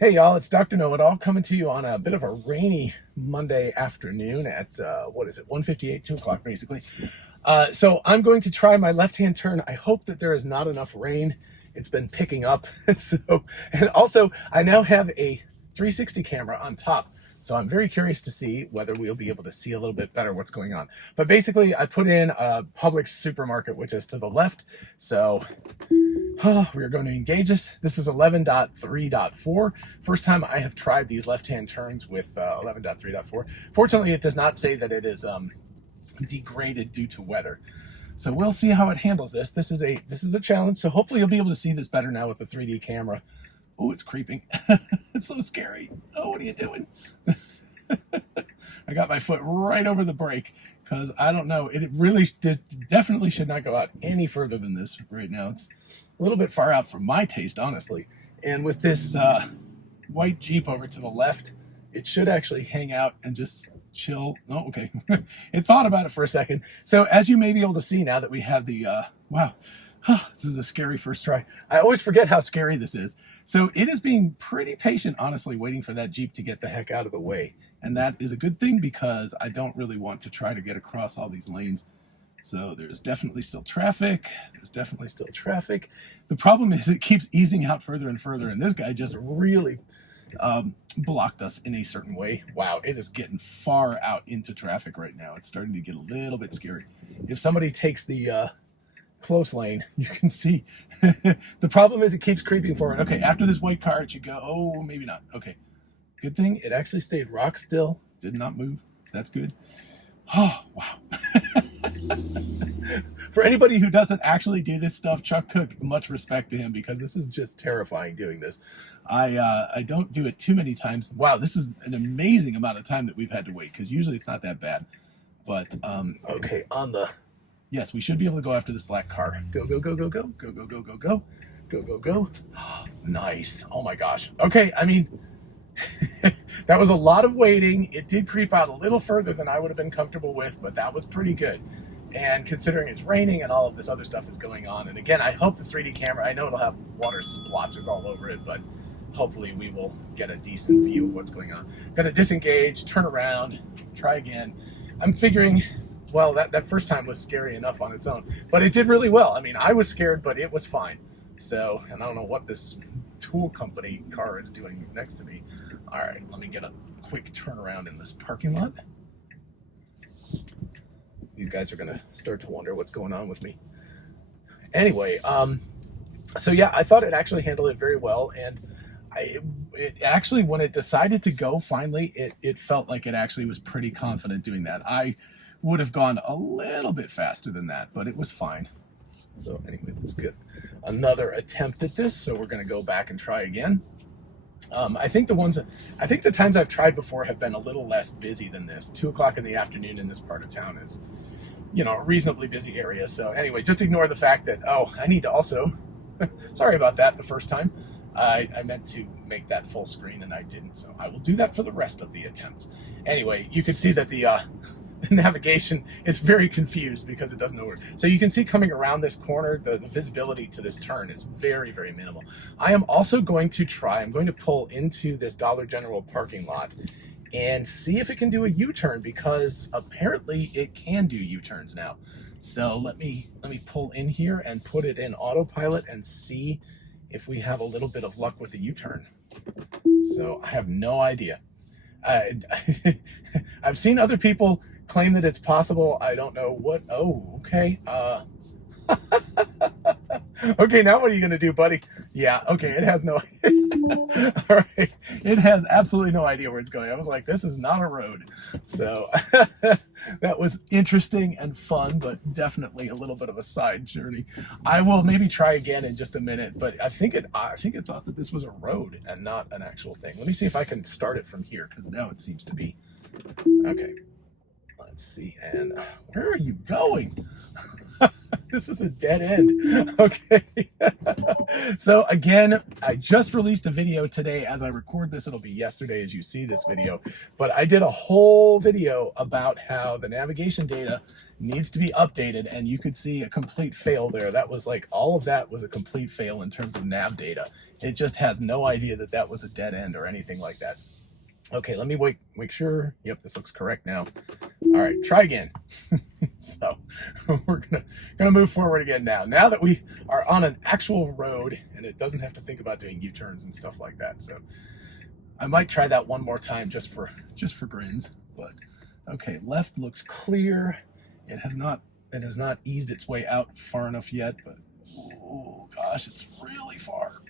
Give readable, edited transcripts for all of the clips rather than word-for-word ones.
Hey y'all, it's Dr. Know-It-All coming to you on a bit of a rainy Monday afternoon at, what is it, 1:58, 2 o'clock basically. So I'm going to try my left-hand turn. I hope that there is not enough rain. It's been picking up. And also I now have a 360 camera on top. So I'm very curious to see whether we'll be able to see a little bit better what's going on. But basically I put in a Publix supermarket, which is to the left. So we are going to engage this. This is 11.3.4. First time I have tried these left-hand turns with 11.3.4. Fortunately, it does not say that it is degraded due to weather. So we'll see how it handles this. This is a challenge. So hopefully you'll be able to see this better now with the 3D camera. Oh, it's creeping. It's so scary. Oh, what are you doing? I got my foot right over the brake because I don't know. It really definitely should not go out any further than this right now. It's a little bit far out for my taste, honestly. And with this white Jeep over to the left, it should actually hang out and just chill. Oh, okay. It thought about it for a second. So as you may be able to see now that we have the, wow, this is a scary first try. I always forget how scary this is. So it is being pretty patient, honestly, waiting for that Jeep to get the heck out of the way. And that is a good thing because I don't really want to try to get across all these lanes. So there's definitely still traffic. The problem is it keeps easing out further and further. And this guy just really blocked us in a certain way. Wow, it is getting far out into traffic right now. It's starting to get a little bit scary. If somebody takes the close lane, you can see the problem is it keeps creeping forward. Okay, after this white car, it should go. Oh, maybe not. Okay, good thing it actually stayed rock still, did not move. That's good. Oh, wow. For anybody who doesn't actually do this stuff, Chuck Cook, much respect to him because this is just terrifying doing this. I don't do it too many times. Wow, this is an amazing amount of time that we've had to wait because usually it's not that bad. But, okay, yes, we should be able to go after this black car. Go, go, go, go, go, go, go, go, go, go, go, go, go. Oh, nice. Oh my gosh. Okay, I mean, that was a lot of waiting. It did creep out a little further than I would have been comfortable with, but that was pretty good. And considering it's raining and all of this other stuff is going on, and again, I hope the 3D camera, I know it'll have water splotches all over it, but hopefully we will get a decent view of what's going on. I'm going to disengage, turn around, try again. I'm figuring, well, that first time was scary enough on its own, but it did really well. I mean, I was scared, but it was fine. So, and I don't know what this tool company car is doing next to me. All right, let me get a quick turnaround in this parking lot. These guys are going to start to wonder what's going on with me. Anyway, so yeah, I thought it actually handled it very well. And it actually, when it decided to go finally, it felt like it actually was pretty confident doing that. I would have gone a little bit faster than that, but it was fine. So anyway, let's get another attempt at this. So we're going to go back and try again. I think the times I've tried before have been a little less busy than this. 2 o'clock in the afternoon in this part of town is, you know, a reasonably busy area. So anyway, just ignore the fact that, oh, I need to also, sorry about that the first time. I meant to make that full screen and I didn't. So I will do that for the rest of the attempts. Anyway, you can see that the navigation is very confused because it doesn't know where. So you can see coming around this corner, the visibility to this turn is very, very minimal. I am also going to I'm going to pull into this Dollar General parking lot and see if it can do a U-turn because apparently it can do U-turns now. So let me pull in here and put it in autopilot and see if we have a little bit of luck with a U-turn. So I have no idea. I've seen other people claim that it's possible. I don't know what. Oh, okay. Okay, now what are you going to do, buddy? Yeah, okay, it has no all right. It has absolutely no idea where it's going. I was like, this is not a road. So that was interesting and fun, but definitely a little bit of a side journey. I will maybe try again in just a minute, but I think it thought that this was a road and not an actual thing. Let me see if I can start it from here because now it seems to be. Okay. Let's see. And where are you going? This is a dead end. Okay. So again, I just released a video today. As I record this, it'll be yesterday as you see this video. But I did a whole video about how the navigation data needs to be updated, and you could see a complete fail there. That was like, all of that was a complete fail in terms of nav data. It just has no idea that that was a dead end or anything like that. Okay, let me make sure. Yep, this looks correct now. All right, try again. So we're gonna move forward again now. Now that we are on an actual road and it doesn't have to think about doing U-turns and stuff like that. So I might try that one more time just for grins. But okay, left looks clear. It has not eased its way out far enough yet, but oh gosh, it's really far.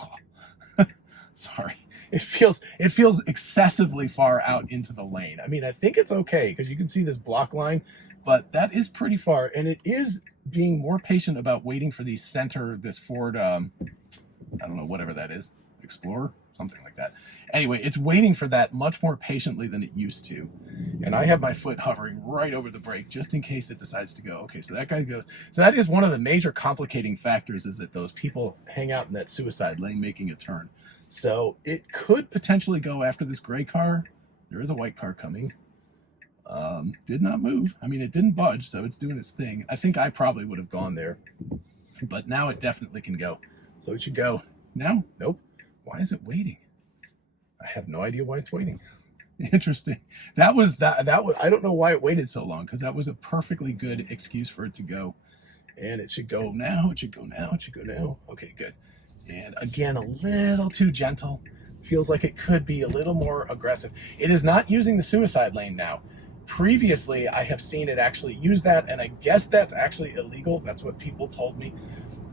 Oh, sorry. It feels excessively far out into the lane. I mean, I think it's okay because you can see this block line, but that is pretty far, and it is being more patient about waiting for this Ford, I don't know, whatever that is, Explorer, something like that. Anyway, it's waiting for that much more patiently than it used to. And I have my foot hovering right over the brake just in case it decides to go. Okay, so that guy goes. So that is one of the major complicating factors, is that those people hang out in that suicide lane making a turn. So it could potentially go after this gray car. There is a white car coming. Did not move. I mean, it didn't budge, so it's doing its thing. I think I probably would have gone there, but now it definitely can go. So it should go now. Nope. Why is it waiting? I have no idea why it's waiting. Interesting. That was I don't know why it waited so long, because that was a perfectly good excuse for it to go. And it should go now. It should go now. It should go now. Okay, good. And again, a little too gentle. Feels like it could be a little more aggressive. It is not using the suicide lane now. Previously, I have seen it actually use that, and I guess that's actually illegal. That's what people told me.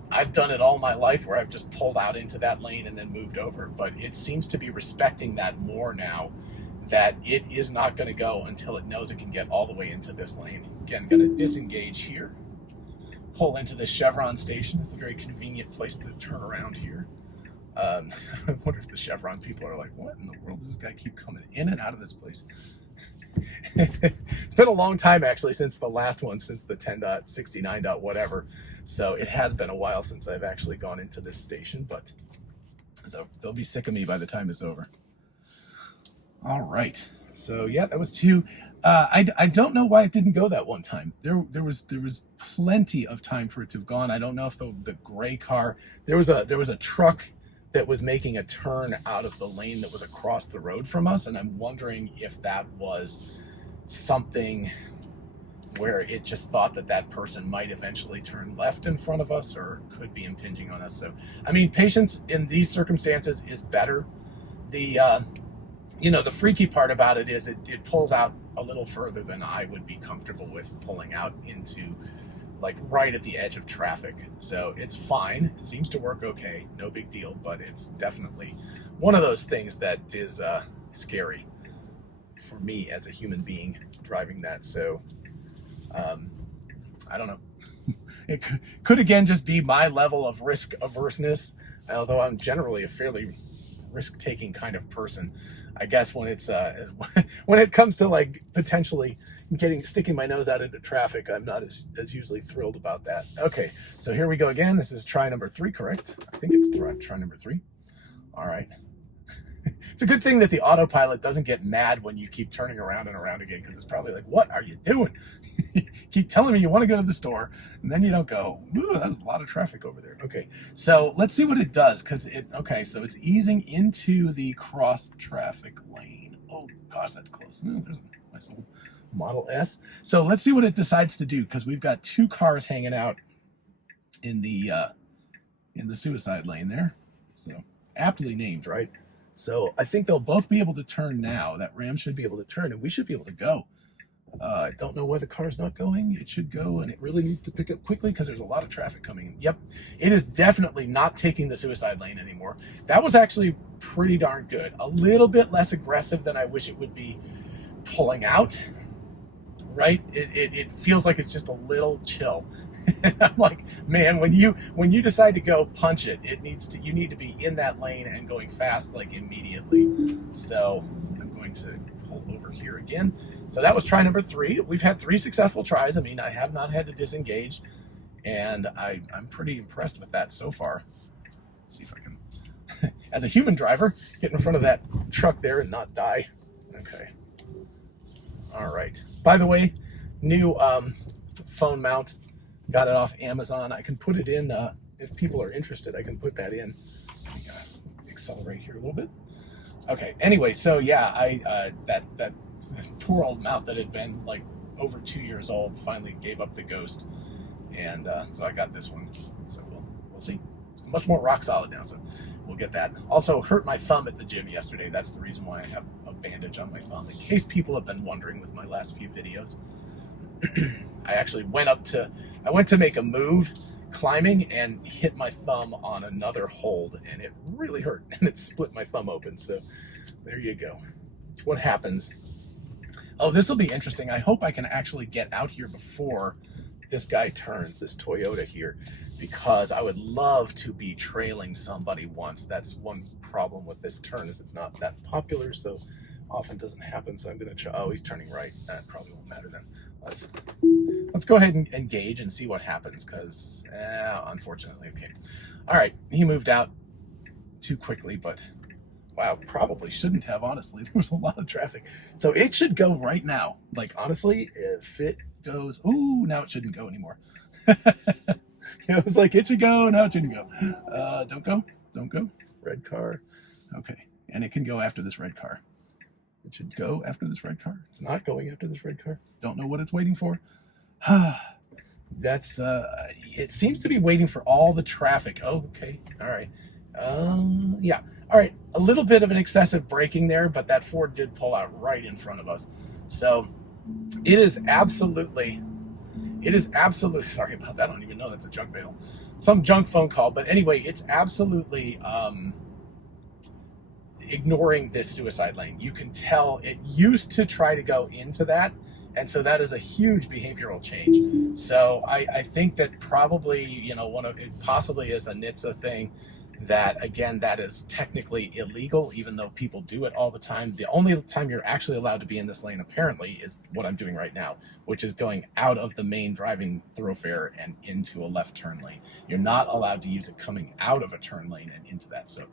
I've done it all my life where I've just pulled out into that lane and then moved over, but it seems to be respecting that more now, that it is not going to go until it knows it can get all the way into this lane. Again, going to disengage here, pull into this Chevron station. It's a very convenient place to turn around here. I wonder if the Chevron people are like, what in the world does this guy keep coming in and out of this place? It's been a long time actually since the last one, since the 10.69. Whatever. So it has been a while since I've actually gone into this station, but they'll be sick of me by the time it's over. All right. So yeah, that was two. I don't know why it didn't go that one time. There was plenty of time for it to have gone. I don't know if the gray car, there was a truck that was making a turn out of the lane that was across the road from us, and I'm wondering if that was something where it just thought that person might eventually turn left in front of us or could be impinging on us. So, I mean, patience in these circumstances is better. The freaky part about it is it pulls out a little further than I would be comfortable with pulling out into, like, right at the edge of traffic. So it's fine. It seems to work okay. No big deal, but it's definitely one of those things that is scary for me as a human being driving that. So I don't know. It could again just be my level of risk averseness, although I'm generally a fairly risk-taking kind of person. I guess when it's when it comes to like potentially sticking my nose out into traffic, I'm not as usually thrilled about that. Okay, so here we go again. This is try number 3, correct? I think it's try number 3. All right. It's a good thing that the autopilot doesn't get mad when you keep turning around and around again, because it's probably like, what are you doing? Keep telling me you want to go to the store, and then you don't go. Ooh, that's a lot of traffic over there. Okay, so let's see what it does, because so it's easing into the cross traffic lane. Oh gosh, that's close. There's a nice little Model S. So let's see what it decides to do, because we've got 2 cars hanging out in the suicide lane there. So aptly named, right? So I think they'll both be able to turn now. That Ram should be able to turn, and we should be able to go. I don't know why the car's not going. It should go, and it really needs to pick up quickly because there's a lot of traffic coming in. Yep, it is definitely not taking the suicide lane anymore. That was actually pretty darn good. A little bit less aggressive than I wish it would be pulling out, right? It feels like it's just a little chill. I'm like, man, when you decide to go, punch it. You need to be in that lane and going fast, like, immediately. So I'm going to pull over here again. So that was try number 3. We've had 3 successful tries. I mean, I have not had to disengage, And I'm pretty impressed with that so far. Let's see if I can, as a human driver, get in front of that truck there and not die. Okay. All right. By the way, new phone mount. Got it off Amazon. I can put it in, if people are interested, I can put that in. Accelerate here a little bit. Okay. Anyway, so yeah, that poor old mount that had been like over 2 years old finally gave up the ghost, and so I got this one. So we'll see. It's much more rock solid now, so we'll get that. Also hurt my thumb at the gym yesterday. That's the reason why I have a bandage on my thumb, in case people have been wondering with my last few videos. I actually went to make a move climbing and hit my thumb on another hold, and it really hurt, and it split my thumb open. So there you go. It's what happens. Oh, this will be interesting. I hope I can actually get out here before this guy turns, this Toyota here, because I would love to be trailing somebody once. That's one problem with this turn, is it's not that popular, so often doesn't happen. So I'm going to try. Oh, he's turning right. That probably won't matter then. Let's go ahead and engage and see what happens, because unfortunately, okay. All right, he moved out too quickly, but wow, probably shouldn't have, honestly. There was a lot of traffic. So it should go right now. Like, honestly, if it goes, ooh, now it shouldn't go anymore. It was like, it should go, now it shouldn't go. Don't go. Red car. Okay, and it can go after this red car. It should go after this red car. It's not going after this red car. Don't know what it's waiting for. That's, it seems to be waiting for all the traffic. Oh, okay. All right. Yeah. All right. A little bit of an excessive braking there, but that Ford did pull out right in front of us. So it is absolutely, sorry about that. I don't even know that's a junk mail. Some junk phone call. But anyway, it's absolutely, ignoring this suicide lane. You can tell it used to try to go into that, and so that is a huge behavioral change. So I think that probably, you know, one of it possibly is a NHTSA thing, that again, that is technically illegal, even though people do it all the time. The only time you're actually allowed to be in this lane apparently is what I'm doing right now, which is going out of the main driving thoroughfare and into a left turn lane. You're not allowed to use it coming out of a turn lane and into that. So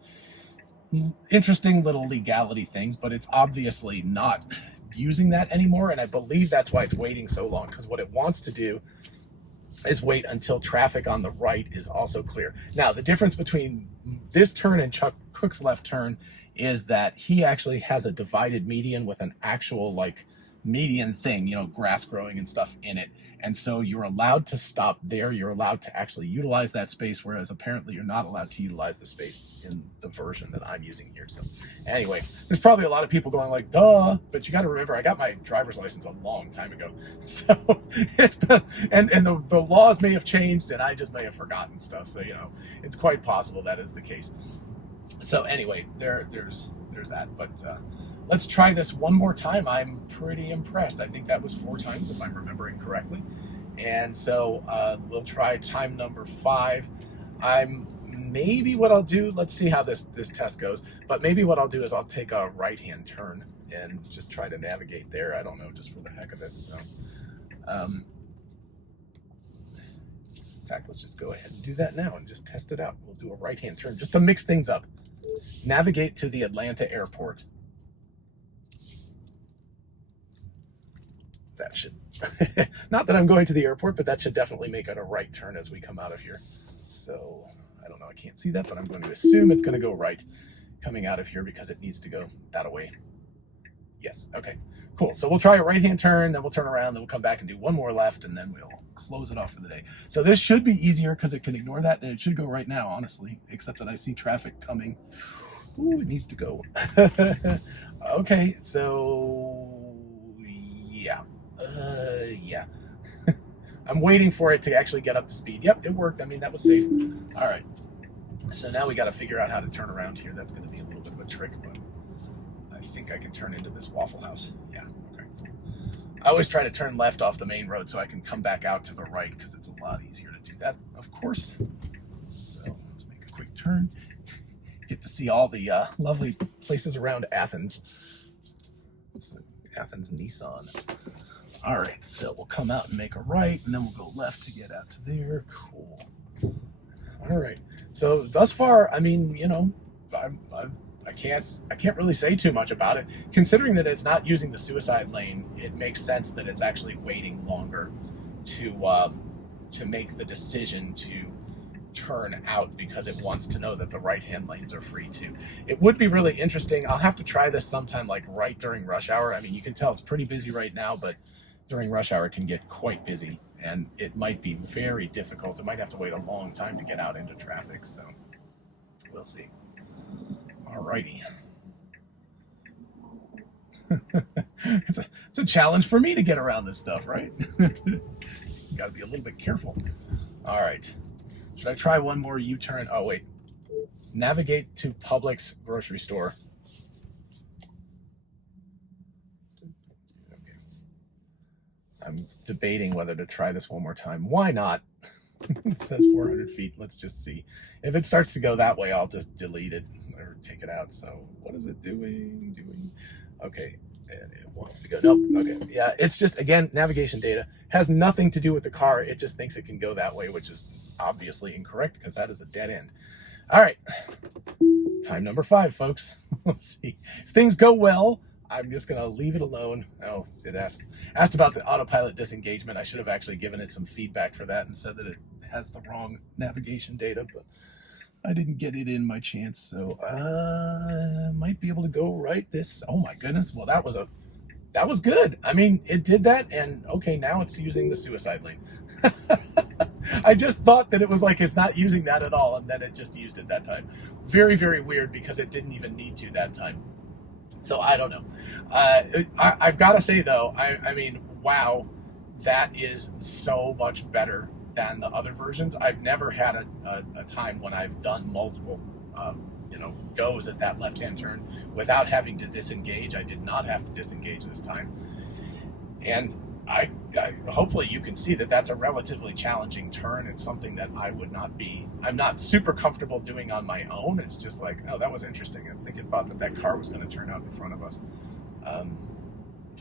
interesting little legality things, but it's obviously not using that anymore, and I believe that's why it's waiting so long, because what it wants to do is wait until traffic on the right is also clear. Now, the difference between this turn and Chuck Cook's left turn is that he actually has a divided median with an actual like median thing, you know, grass growing and stuff in it. And so you're allowed to stop there. You're allowed to actually utilize that space, whereas apparently you're not allowed to utilize the space in the version that I'm using here. So anyway, there's probably a lot of people going like, duh, but you got to remember, I got my driver's license a long time ago. So it's been, and the laws may have changed, and I just may have forgotten stuff. So, you know, it's quite possible that is the case. So anyway, there's that, but, let's try this one more time. I'm pretty impressed. I think that was 4 times, if I'm remembering correctly. And so we'll try time number 5. Maybe what I'll do, let's see how this test goes, but maybe what I'll do is I'll take a right-hand turn and just try to navigate there. I don't know, just for the heck of it. So, in fact, let's just go ahead and do that now and just test it out. We'll do a right-hand turn just to mix things up. Navigate to the Atlanta airport. That should, not that I'm going to the airport, but that should definitely make it a right turn as we come out of here. So I don't know, I can't see that, but I'm going to assume it's going to go right coming out of here because it needs to go that way. Yes, okay, cool. So we'll try a right-hand turn, then we'll turn around, then we'll come back and do one more left, and then we'll close it off for the day. So this should be easier because it can ignore that, and it should go right now, honestly, except that I see traffic coming. Ooh, it needs to go. Okay, so yeah. Yeah. I'm waiting for it to actually get up to speed. Yep, it worked. I mean, that was safe. All right. So now we got to figure out how to turn around here. That's going to be a little bit of a trick, but I think I can turn into this Waffle House. Yeah, okay. I always try to turn left off the main road so I can come back out to the right because it's a lot easier to do that, of course. So let's make a quick turn. Get to see all the lovely places around Athens. So, Athens Nissan. All right, so we'll come out and make a right, and then we'll go left to get out to there. Cool. All right. So thus far, I mean, you know, I can't really say too much about it. Considering that it's not using the suicide lane, it makes sense that it's actually waiting longer to make the decision to turn out, because it wants to know that the right-hand lanes are free too. It would be really interesting. I'll have to try this sometime, like right during rush hour. I mean, you can tell it's pretty busy right now, but during rush hour it can get quite busy, and it might be very difficult. It might have to wait a long time to get out into traffic, so we'll see. Alrighty. It's a challenge for me to get around this stuff, right? You gotta be a little bit careful. All right. Should I try one more U-turn? Oh, wait. Navigate to Publix grocery store. Okay. I'm debating whether to try this one more time. Why not? It says 400 feet. Let's just see. If it starts to go that way, I'll just delete it or take it out. So what is it doing? Okay. And it wants to go. Nope. Okay. Yeah, it's just, again, navigation data. Has nothing to do with the car. It just thinks it can go that way, which is obviously incorrect because that is a dead end. All right. Time number 5, folks. Let's see. If things go well, I'm just going to leave it alone. Oh, it asked about the autopilot disengagement. I should have actually given it some feedback for that and said that it has the wrong navigation data, but I didn't get it in my chance, so I might be able to go right this. Oh my goodness. Well, that was good. I mean, it did that, and okay, now it's using the suicide lane. I just thought that it was like it's not using that at all, and then it just used it that time. Very, very weird, because it didn't even need to that time. So I don't know. I've got to say, though, I mean, wow, that is so much better than the other versions. I've never had a time when I've done multiple goes at that left-hand turn without having to disengage. I did not have to disengage this time, and I hopefully you can see that that's a relatively challenging turn. It's something that I'm not super comfortable doing on my own. It's just like, oh, that was interesting. I think it thought that car was going to turn out in front of us.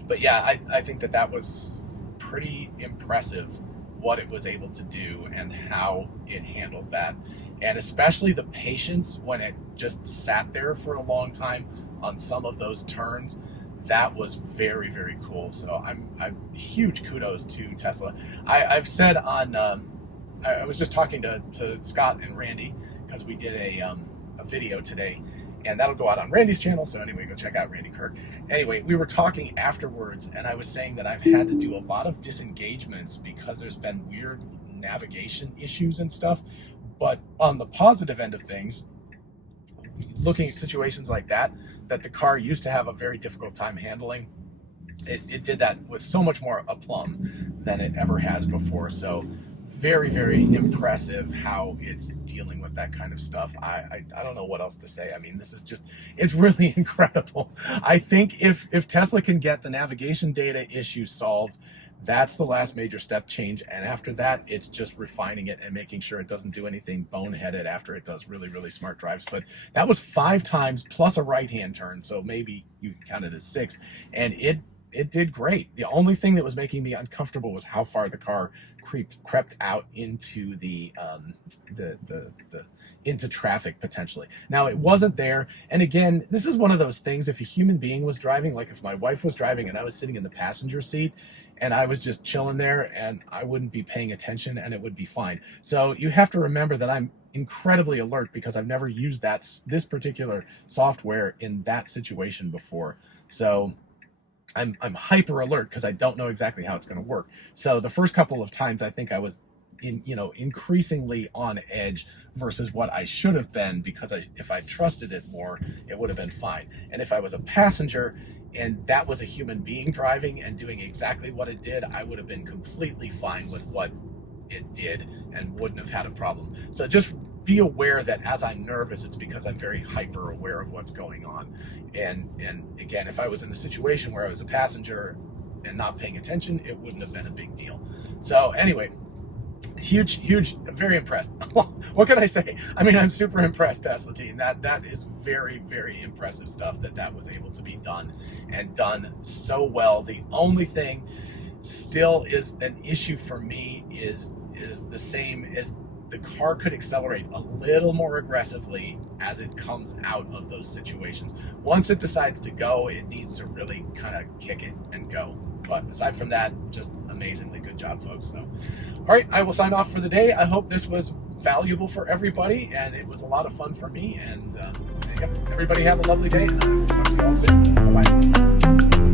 But yeah, I think that was pretty impressive what it was able to do and how it handled that. And especially the patience when it just sat there for a long time on some of those turns. That was very, very cool. So I'm huge kudos to Tesla. I've said on, I was just talking to Scott and Randy, because we did a video today, and that'll go out on Randy's channel. So anyway, go check out Randy Kirk. Anyway, we were talking afterwards, and I was saying that I've had to do a lot of disengagements because there's been weird navigation issues and stuff. But on the positive end of things, looking at situations like that the car used to have a very difficult time handling, it did that with so much more aplomb than it ever has before. So very, very impressive how it's dealing with that kind of stuff. I don't know what else to say. I mean, this is just, it's really incredible. I think if Tesla can get the navigation data issue solved, that's the last major step change. And after that, it's just refining it and making sure it doesn't do anything boneheaded after it does really, really smart drives. But that was 5 times plus a right-hand turn. So maybe you can count it as 6. And it did great. The only thing that was making me uncomfortable was how far the car crept out into into traffic potentially. Now, it wasn't there. And again, this is one of those things, if a human being was driving, like if my wife was driving and I was sitting in the passenger seat, and I was just chilling there, and I wouldn't be paying attention, and it would be fine. So you have to remember that I'm incredibly alert because I've never used this particular software in that situation before. So I'm hyper alert because I don't know exactly how it's going to work. So the first couple of times, I think I was increasingly on edge versus what I should have been, because if I trusted it more, it would have been fine. And if I was a passenger and that was a human being driving and doing exactly what it did, I would have been completely fine with what it did and wouldn't have had a problem. So just be aware that as I'm nervous, it's because I'm very hyper aware of what's going on. And again, if I was in a situation where I was a passenger and not paying attention, it wouldn't have been a big deal. So anyway, huge, very impressed. What can I say? I mean, I'm super impressed, Tesla team. That is very, very impressive stuff that was able to be done, and done so well. The only thing still is an issue for me is the same as the car could accelerate a little more aggressively as it comes out of those situations. Once it decides to go, it needs to really kind of kick it and go. But aside from that, just amazingly good job, folks. So, all right, I will sign off for the day. I hope this was valuable for everybody, and it was a lot of fun for me. And everybody have a lovely day, and I will talk to you all soon. Bye-bye.